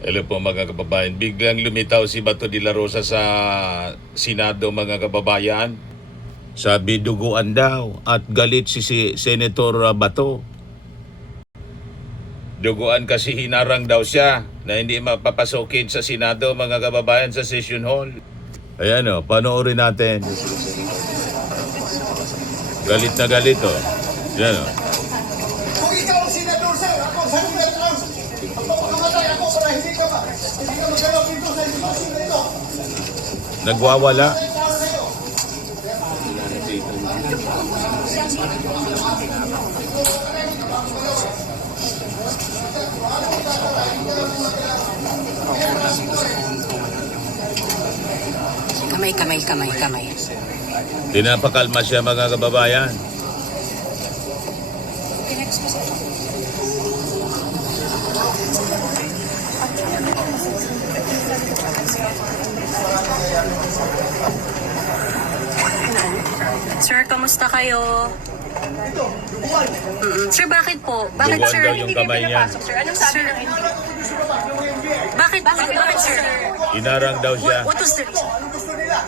Hello po mga kababayan. Biglang lumitaw si Bato de la Rosa sa Senado mga kababayan. Sabi duguan daw at galit si Senator Bato. Duguan kasi hinarang daw siya na hindi mapapasukin sa Senado mga kababayan sa session hall. Ayan o, panoorin natin. Galit na galit o. Ayan o. Kung ikaw ang senador, sir, ako ang senador lang. Pagpapakamatay ako para hindi ka magalaw dito sa sitwasyon na ito. Nagwawala. Kamay. Tinapakalma siya mga kababayan. Sir, kamusta kayo? Ito, duguan. Sir, bakit po? Bakit, Duguan sir? daw yung kamay niya. Sir, anong sabi ng NBI? Bakit sir? Inarang daw siya. What was the... Ano gusto nila?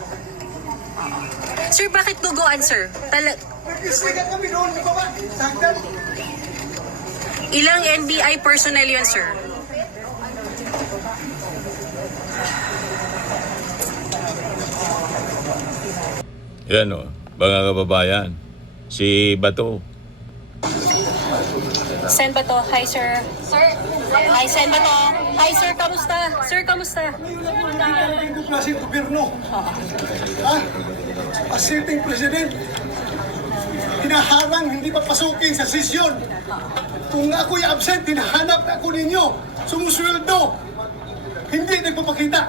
Sir, bakit duguan, sir? Nag-isligan kami doon, di ba ba? Sagdan. Ilang NBI personnel yun, sir? Yan o, mga kababayan. Si Bato. Sen Bato, hi sir. Sir, hi Sen Bato. Hi sir, kamusta? Sir, kamusta? Ang klaseng gobyerno. Ha? As sitting president, hinaharang, hindi papasukin sa sesyon. Kung ako'y absent, hinahanap ako ninyo. Sumusweldo. Hindi nagpapakita.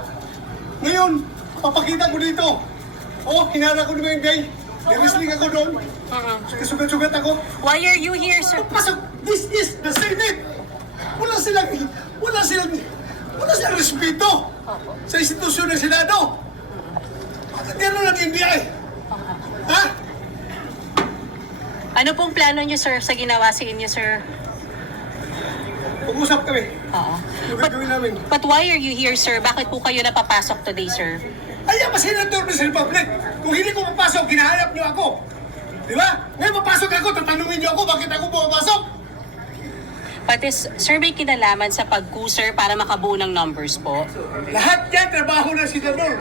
Ngayon, papakita ko dito. Oh, hinarang ko naman yung day. Nirisling ako doon. Kasugat-sugat ako. Why are you here, sir? Pasok, this is the Senate. Wala silang respeto sa institusyon ng Senado. Bakit gano'n ang NBI? Ha? Ano pong plano niyo, sir, sa ginawa sa inyo, sir? Pag-usap kami. Oo. Yung gagawin namin. But why are you here, sir? Bakit po kayo napapasok today, sir? Ay, ang senador ng Republic. Kung hindi ko papasok, ginahanap niyo ako. Di ba? Ngayon papasok ako, tatanungin niyo ako bakit ako pumapasok. Pati, sir, may kinalaman sa pag-sir para makabuo ng numbers po. Lahat yan, trabaho ng senador.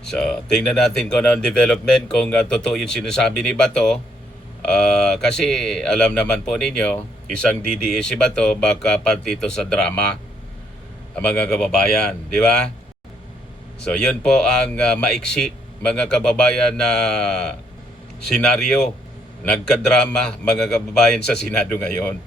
So, tingnan natin kung ano ang development, kung totoo yung sinasabi ni Bato. Kasi alam naman po ninyo, isang DDA si Bato, baka parte ito sa drama ang mga kababayan, di ba? So, yun po ang maiksi, mga kababayan, na senaryo, nagkadrama, mga kababayan sa Senado ngayon.